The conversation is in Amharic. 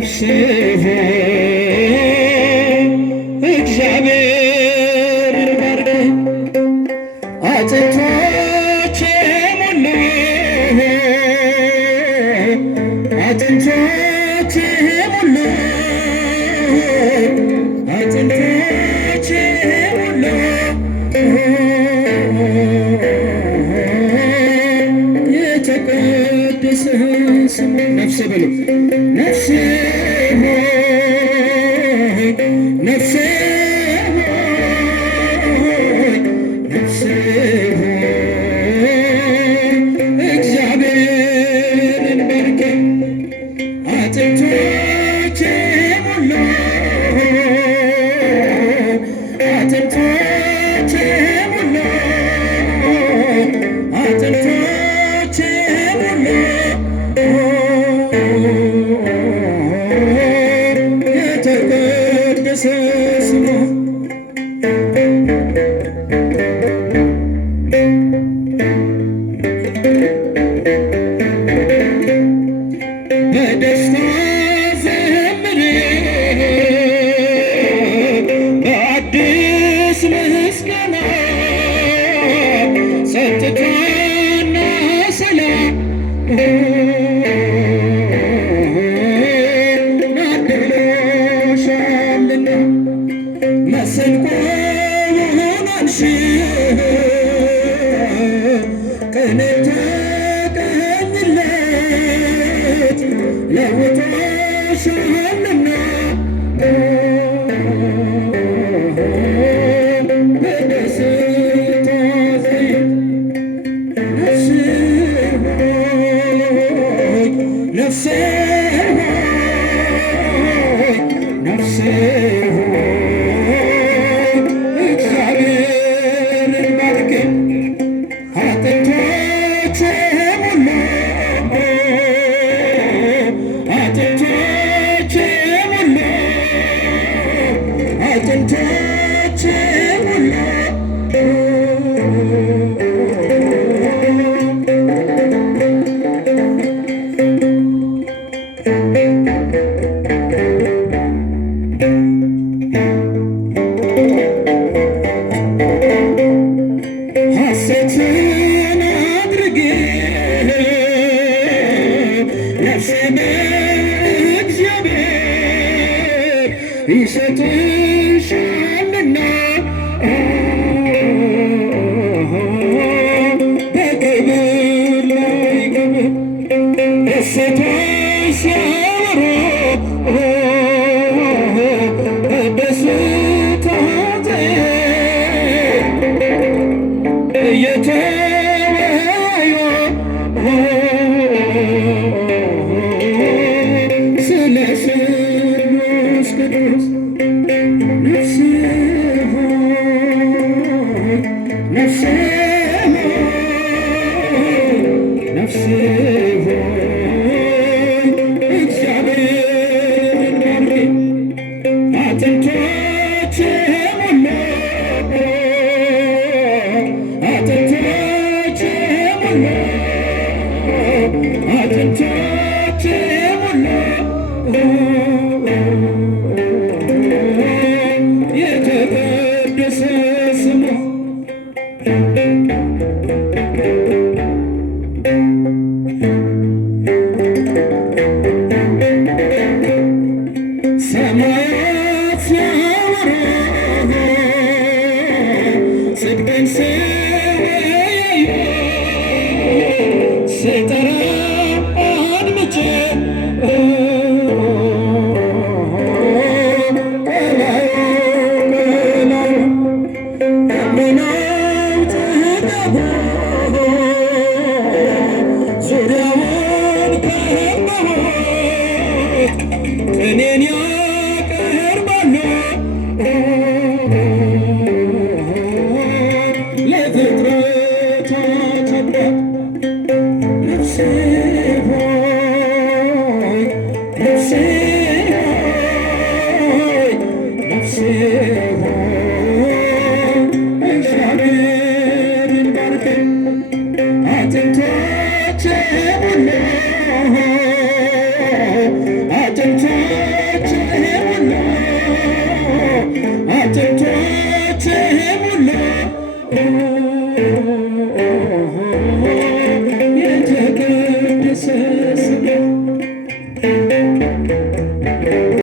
ነፍሴ እግዚአብሔርን ባርክ አጥንቶቼ ሞሉ አጥንቶቼ ሞሉ አጥንቶቼ ሞሉ የተቀደሰ ስሙ ነፍሴ በሉ ነፍሴ ነፍሴ ነፍሴ እግዚአብሔርን ባርክ አጥንቶቼ ሞሉ አጥንቶቼ ሞሉ አጥንቶቼ ሞሉ የተቀደሰ ስሙ በደስታ ዘምሬ በአዲስ ምስጋና ጸጥታና ሰላም ናድሎሻልና መሰንቆውን አንሺ ቅኔ ተቀኝለት ለውጦሻልና በደስታ ዘይት ነፍሴ ሆይ ነፍሴ ሆይ እግዚአብሔርን ባርክ አጥንቶቼ ሞሉ አጥንቶቼ ሞሉ አጥንቶቼ ሞሉ ሐሴትን አድርጌ ነፍሴ በእግዚአብሔር ይሰጥሻልና በክብር ላይ ክብር ደስታ ሲያወሩ በደስታ እየተወያዩ ስለ ስሉስ ቅዱስ ነፍሴ ሆይ ነፍሴ ሆይ ነፍሴ ሆይ እግዚአብሔርን ባርክ አጥንቶቼ ሞሉ አጥንቶቼ ሞሉ አጥንቶቼ ሞሉ የተቀደሰ ስሙ